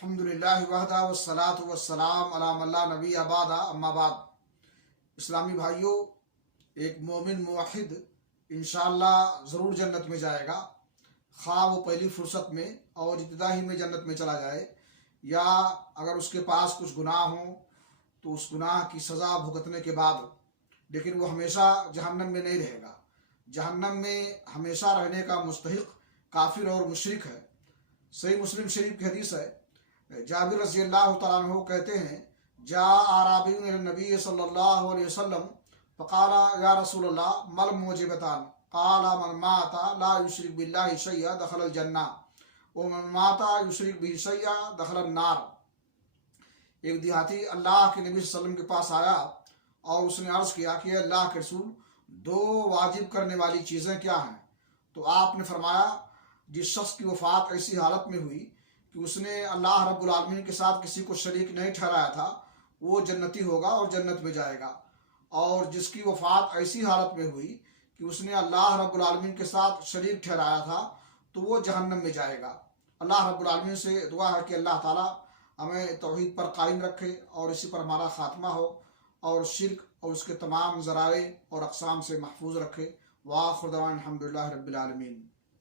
الحمدللہ وحدہ والصلاة والسلام علی من لا نبی بعدہ اما بعد۔ اسلامی بھائیوں، ایک مومن موحد انشاءاللہ ضرور جنت میں جائے گا، خواہ وہ پہلی فرصت میں اور ابتدا ہی میں جنت میں چلا جائے، یا اگر اس کے پاس کچھ گناہ ہوں تو اس گناہ کی سزا بھگتنے کے بعد، لیکن وہ ہمیشہ جہنم میں نہیں رہے گا۔ جہنم میں ہمیشہ رہنے کا مستحق کافر اور مشرک ہے۔ صحیح مسلم شریف کی حدیث ہے، جابر رضی اللہ تعالیٰ عنہ کہتے ہیں، جاء اعرابی الی النبی صلی اللہ علیہ وسلم فقال یا رسول اللہ ما الموجبتان قال من مات لا یشرک باللہ شیئا دخل الجنہ ومن مات یشرک بہ شیئا دخل النار۔ ایک دیہاتی اللہ کے نبی صلی اللہ علیہ وسلم کے پاس آیا اور اس نے عرض کیا کہ اللہ کے رسول، دو واجب کرنے والی چیزیں کیا ہیں؟ تو آپ نے فرمایا، جس شخص کی وفات ایسی حالت میں ہوئی کہ اس نے اللہ رب العالمین کے ساتھ کسی کو شریک نہیں ٹھہرایا تھا، وہ جنتی ہوگا اور جنت میں جائے گا، اور جس کی وفات ایسی حالت میں ہوئی کہ اس نے اللہ رب العالمین کے ساتھ شریک ٹھہرایا تھا تو وہ جہنم میں جائے گا۔ اللہ رب العالمین سے دعا ہے کہ اللہ تعالیٰ ہمیں توحید پر قائم رکھے اور اسی پر ہمارا خاتمہ ہو، اور شرک اور اس کے تمام ذرائع اور اقسام سے محفوظ رکھے۔ وآخر دعوانا الحمدللہ رب العالمین۔